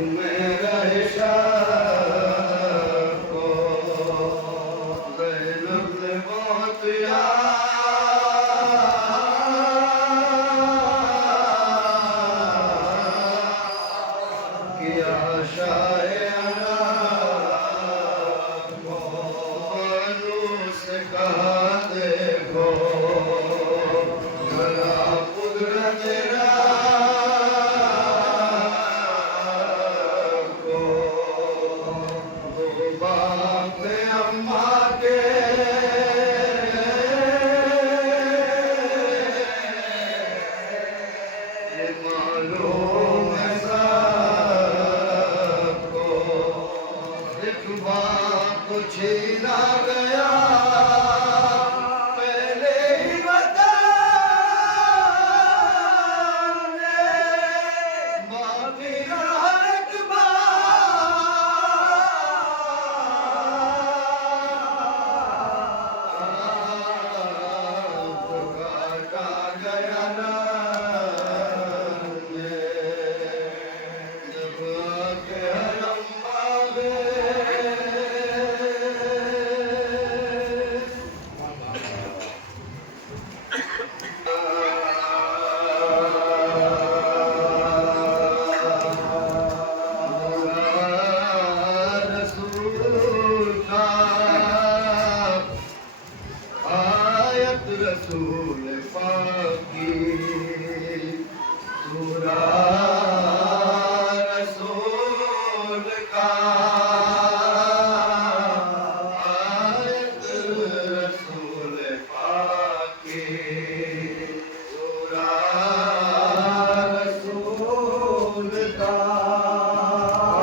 मेरा इशाक को ज़ैनब ने बहुत याद किया शाये अना को बनू से कहा देखो भला कुदरत छीना गया पहले ही बता माफी हक काटा गया ना जब आके हरम आगे रसूल पाकी सूरा रसूल का आयत रसूल पाकी सूरा रसूल का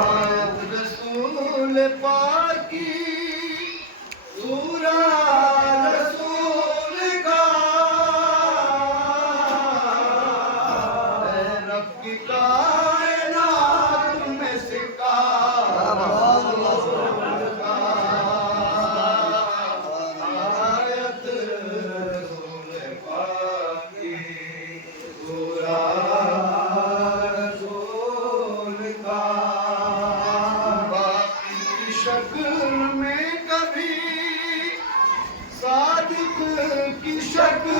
आयत रसूल पाकी सूरा कायनात में सिक्का आयत रसूल पाकी सूरा रसूल का बाकी की शक्ल में कभी सादिक की शक्ल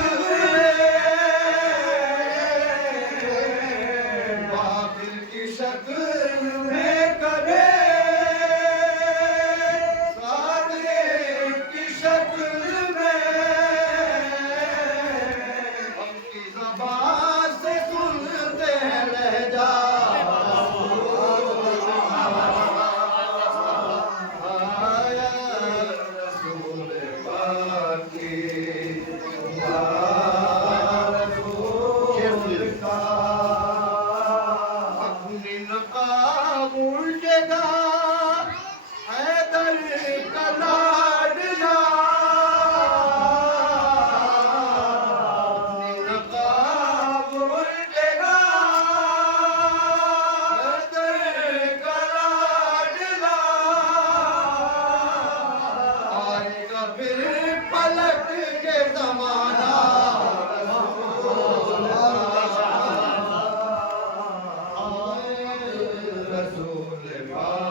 रसूल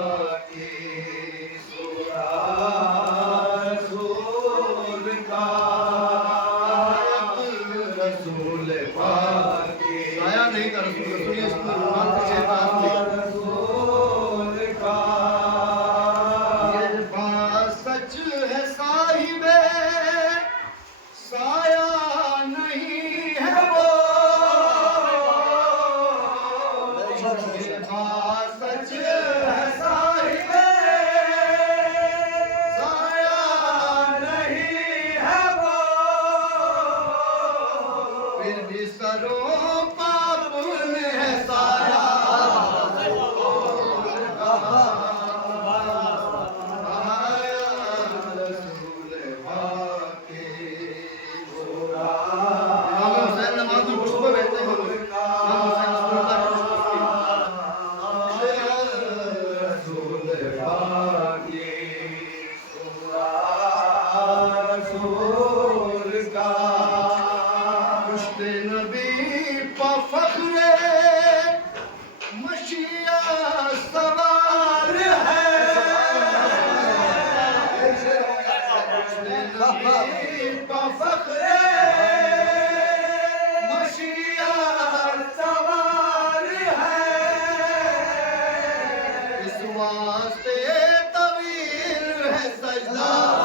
वास्ते तवील है सजदा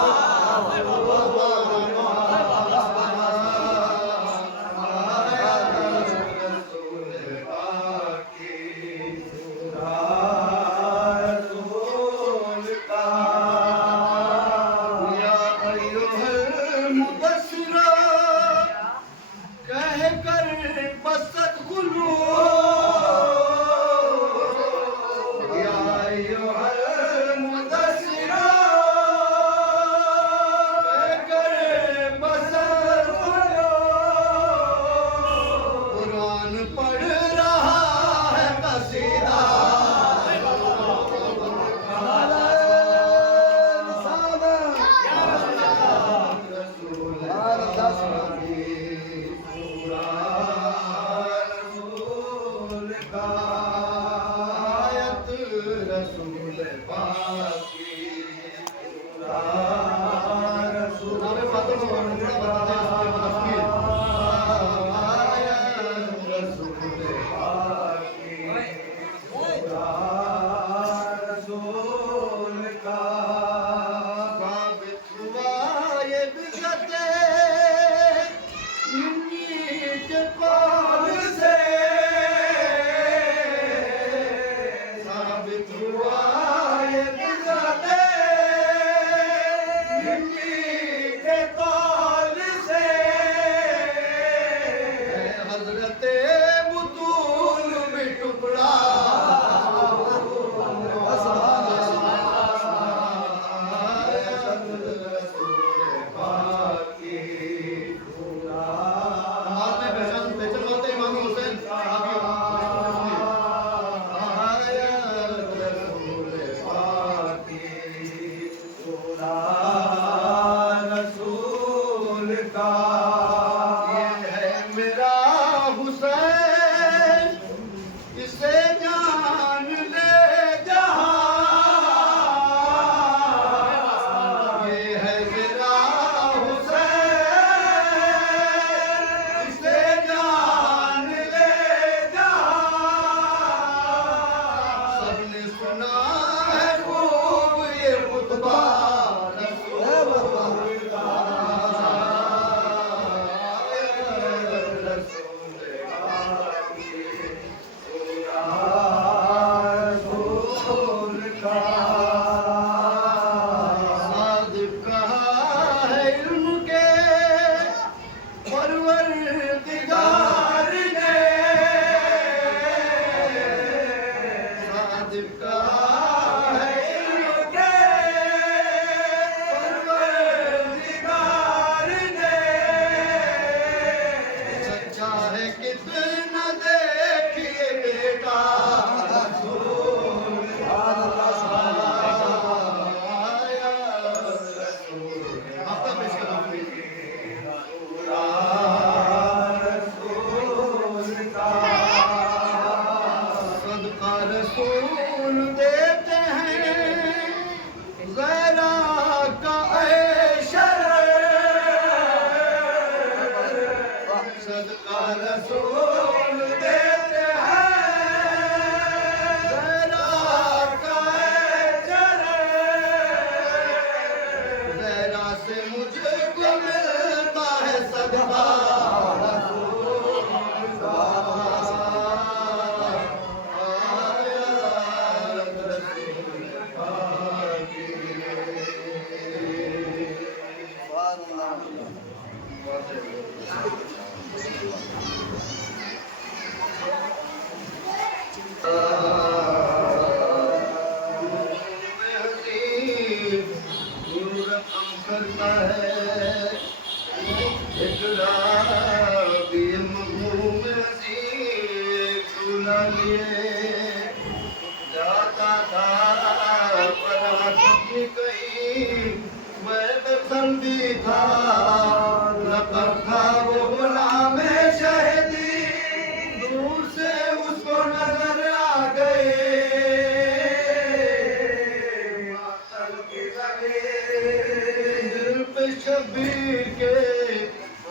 शबीर के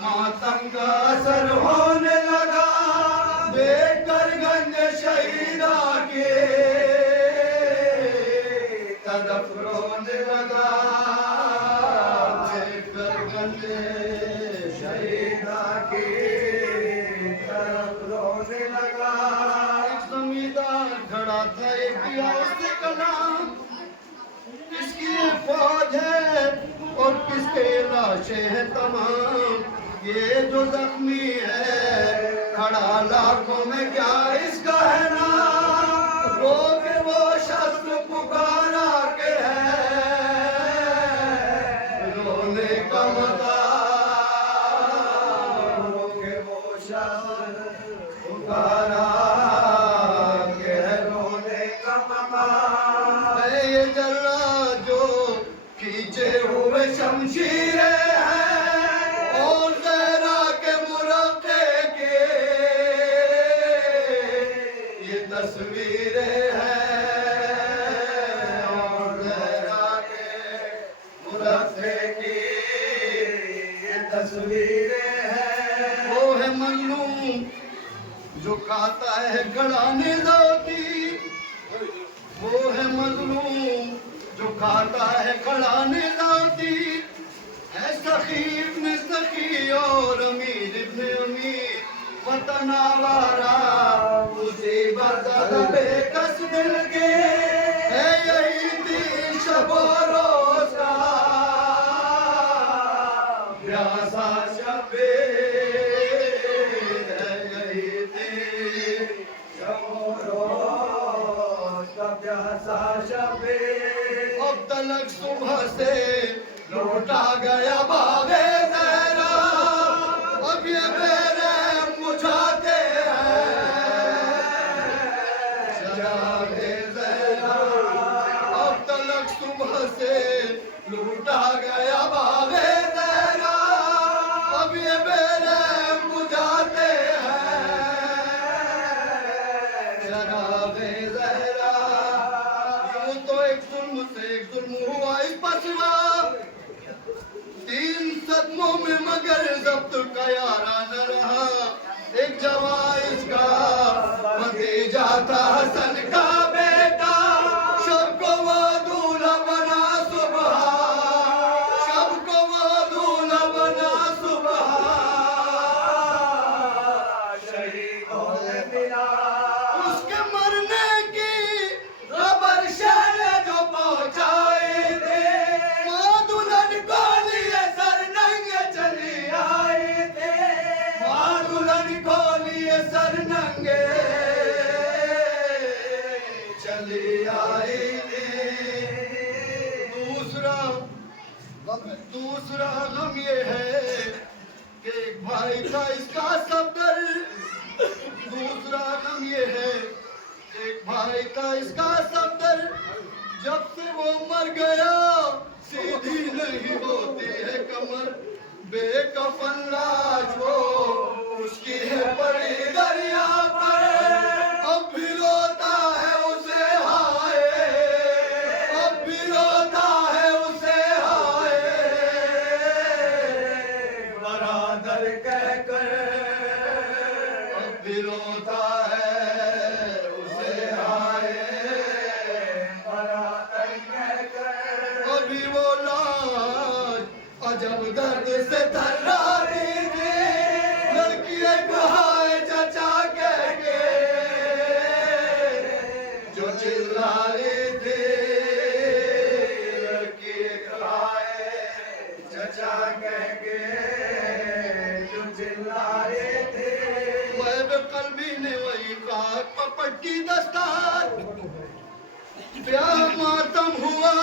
मातम का असर होने लगा, देखकर गंज शहीदा के तरफ रोने लगा, देखकर गंजे शहीदा की तरफ रोने लगा। एक जमींदार खड़ा था, एक किया उसने कलाम, किसकी ये फौज है और किसके लाशें हैं तमाम। ये जो जख्मी है खड़ा लाखों में क्या इसका है नाम। रो के वो शस्त्र पुकारा के है रोने का मकाम। रो के वो शस्त्र पुकारा के है रोने का मकाम। ये जल्ला जो खींचे हुए शमशीरें हैं और जहरा के मुरब्बे के ये तस्वीरें हैं और जहरा के मुरब्बे की ये तस्वीरें हैं। वो है मजनून जो खाता है गड़ाने जाती, वो है मजलूम जो खाता है खड़ाने जाती है। सखी इब्न सखी और अमीर इब्न अमीर वतन आवारा मुसीबत बेकस मिल के है। यही तीन शबो रोज का प्यासा शबे है। यही तीन शबो रोज का प्यासा शबे। अब तलक सुबह से लौटा गया बागे ज़हरा, अब ये मेरे बुझाते हैं चरागे ज़हरा। अब तलक सुबह से लौटा गया बागे ज़हरा, अब ये मेरे बुझाते हैं चरागे ज़हरा। यूं तो एक जुल्म से एक जुल्म हुआ इस पसवा, तीन सदमों में मगर जब्त का यारा न रहा। एक जवान इसका भतीजा था हसन का बेटा, सबको वो दूल्हा बना सुबह, सबको वो दूल्हा बना सुबह। शहीदों ने मिला उसके मरने की खबर शहर जो पहुंचाए थे। वो दुल्हन को लिए सर नंगे चली आए थे, वो दुल्हन को लिए सर नंगे चली आई थी। दूसरा गम ये है कि एक भाई था इसका सफदर। दूसरा गम ये है एक भाई था इसका सफदर, जब से वो मर गया सीधी नहीं होती है कमर। बेकफन लाश वो उसकी है पड़ी दरिया पर, अब भी रोता है उसे हाय, अब भी रोता है उसे हाय बरादर कहकर। अब भी रोता है उसे हाय बरादर कहकर। अभी वो लाज अजब दर्द से थर्राती थी, लड़की एक हाय चचा कह के जो चिल्ला रही थी। लड़की एक हाय चचा कह के जो चिल्ला रही थी। वह कल्बी ने वही कहा पपट की दस्तार, प्यार मातम हुआ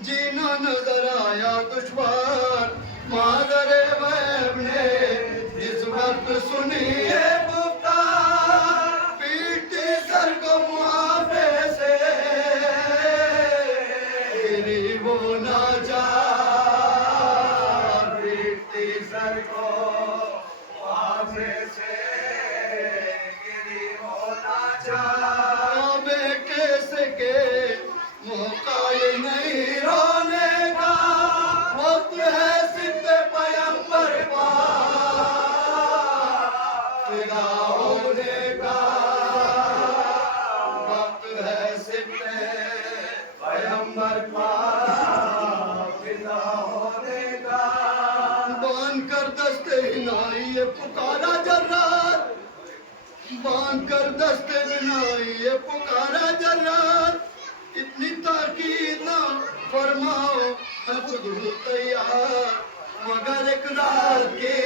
जीना नजर आया दुश्वार। मादरे वैब ने इस वक्त सुनी है पुकार, पीटी सर को मुआफे से गिरी वो नाचार। पीटी सर को मुआफे से गिरी वो नाचार। कैसे के मौका ये नहीं रोने का, वक्त है सिद्ध पैगंबर पाक पैगंबर पाक फिदा होने का। बांध कर दस्ते हिनाई ये पुकारा जर्रार, बांध कर दस्ते हिनाई ये पुकारा जर्रार। इतनी ताकीद ना फरमाओ मैं खुद हूँ तैयार, मगर एक रात के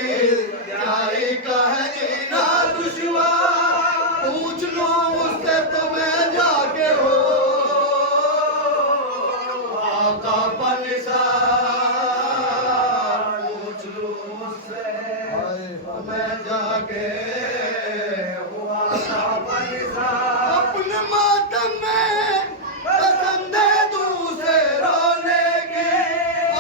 प्यारे का है जीना दुश्वार। पूछ लो उससे तो मैं जाके हो आका पनिसार। पूछ लो उससे मैं जाके हो आका पनिसार। अपने मातम में कसम दे दूसरे रोने के,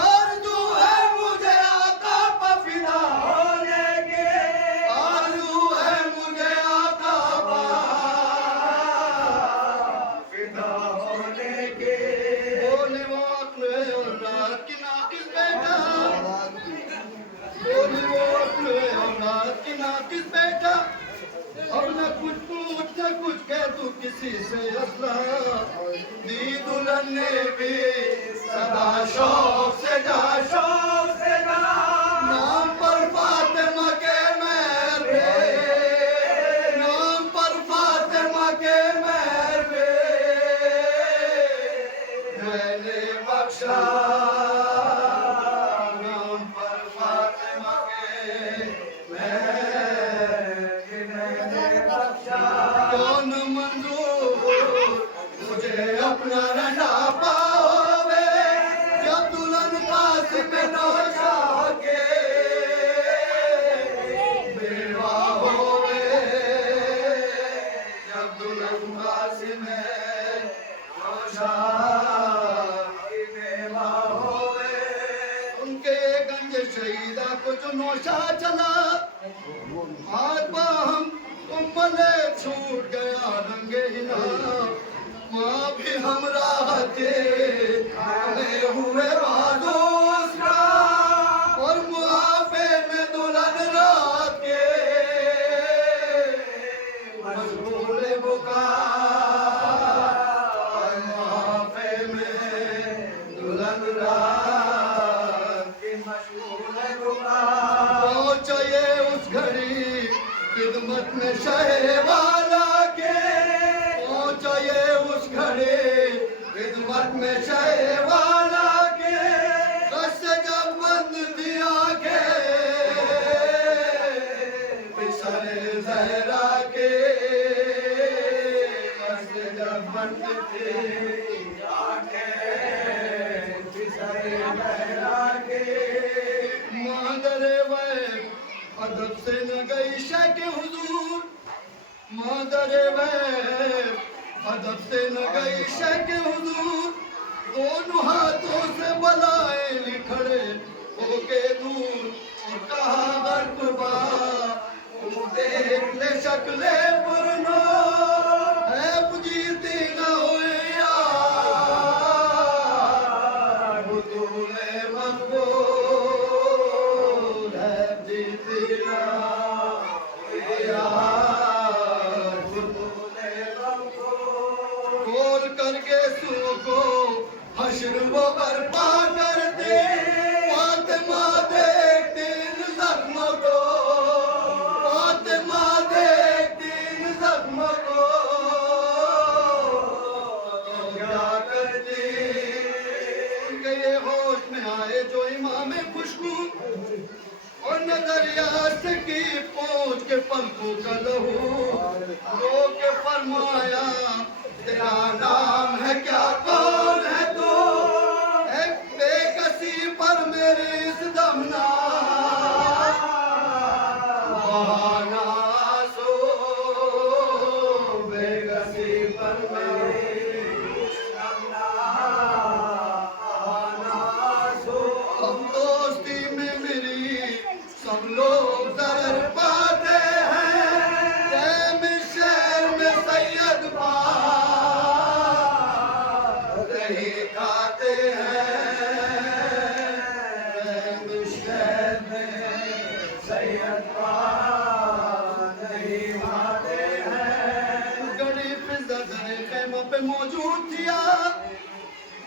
आरज़ू है मुझे आका पे फिदा होने के, आरज़ू है मुझे आका पे फिदा होने के। बोले वो अक्ल और रात की नाकिस बेटा, बोले वो अक्ल और रात की नाकिस बेटा। अब न कुछ पूछ न कुछ कह तू किसी से असला, दी दुल्हन ने भी सदा शौक से जा, शौक से जा। नाम पर फातिमा के मेहर पे, नाम पर फातिमा के मेहर पे मैंने बख्शा, नाम पर फातिमा के कौन मंजूर मुझे अपना रंडा पावे, जब दुल्हन कासिम नौशाह के बेवा होवे, जब दुल्हन कासिम नौशाह की बेवा होवे। उनके गंज शहीदा को जो नौशा चला, हाथ बाहम कुंबले छूट गया रंगे हिना। माँ भी हमरा थे हमें हुए बहादुर, और मुआफे में दुल्हन रात के मशगूल बुकार, मुआफे में दुल्हन रात की मशगूल बुकार। पहुँचे उस घड़ी खिदमत में शहवाला के, पहुँचे उस घड़ी खिदमत में शहवाला के। कस जब बंद दिया के पिसरे जहरा के, कस जब बंद दिया के पिसरे जहरा के। मादरे वह अदब से न गई शके हुजूर, मादरे वह अदब से न गई शके हुजूर। दोनों हाथों से बलाए लिखड़े होके दूर, और कहा बरकुबा तू देख ले शक्ले पुरनो है बुझीती न हुई यार, बुतूले मकबूल है जीती न हुई यार, बुतूले मकबूल। खोल करके सू को हश्र वो बर्पा करते, फातिमा देखती इन जख्मों को, फातिमा देखती इन जख्मों को। तो क्या करती उनके ये होश में आए जो इमाम खुशबू, और नजरिया से की पहुंच के पलकों का लहू। रो के फरमाया तेरा नाम है क्या, कौन है तू, एक बेकसी पर मेरी इस दमना बहाना सो, बेकसी पर मेरी इस दमना बहाना सो। अब दोस्ती में मेरी सब लोग जरर पाते हैं, जैम शहर में सैयद पा नहीं खाते हैं, जैम शहर में सैयद पा नहीं खाते हैं। गड़ी फिजा दरे खैमों पे मौजूद थिया,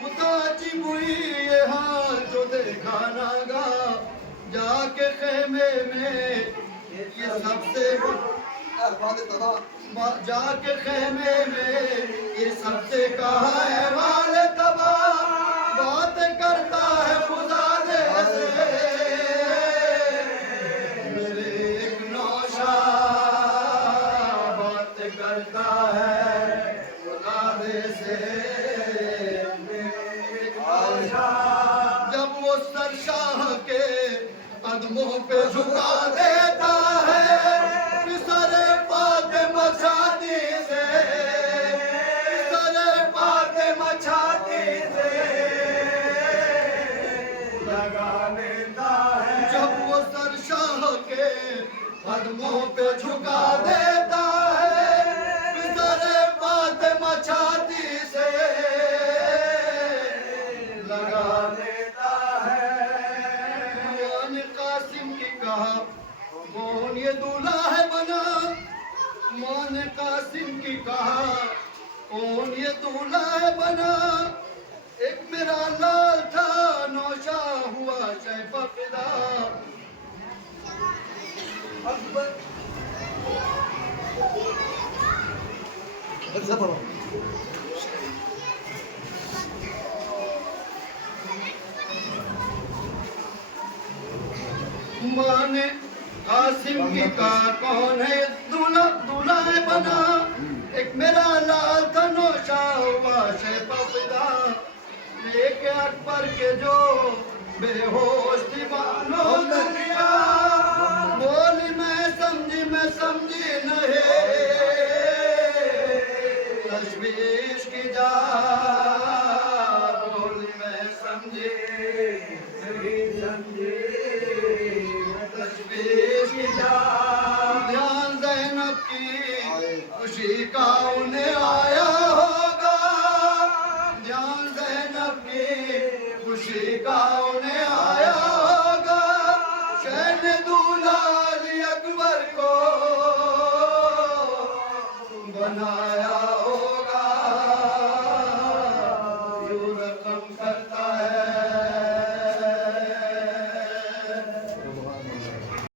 खुदा नसीब हुई ये हाल जो देखा ना गा, जाके खेमे में ये सबसे जाके खेमे में ये सबसे कहा है वाले तबाह, बात करता है खुदा दे से मेरे एक नौशा, बात करता है खुदा दे से मेरे एक नौशा। जब वो सरशाह के कदमों पे झुका देता है सरे फातिमा छाती से, सरे फातिमा छाती से लगा लेता है। जब वो सरशाह के कदमों पे झुका देता है सरे फातिमा छाती से लगा लेता है। मान कासिम की कहा कौन ये दूल्हा है बना, मान कासिम की कहा कौन ये दूल्हा है बना, एक मेरा लाल था नौशा हुआ शैफ फिदा। माने कासिम की कहा कौन है दूल्हा, दूल्हा है बना, एक मेरा लाल था नौशा हुआ शैफ फिदा। लेके अकबर के जो बेहोश दीवानों ने लिया, बोली मैं समझी नहीं तशवीश की जा, बोली मैं समझी तशवीश की जा। ध्यान ज़ैनब की खुशी का उन्हें आया होगा, ध्यान ज़ैनब की खुशी का उन्हें आया होगा, शहन दूल्हा अली अकबर को बनाया होगा। यूं रकम करता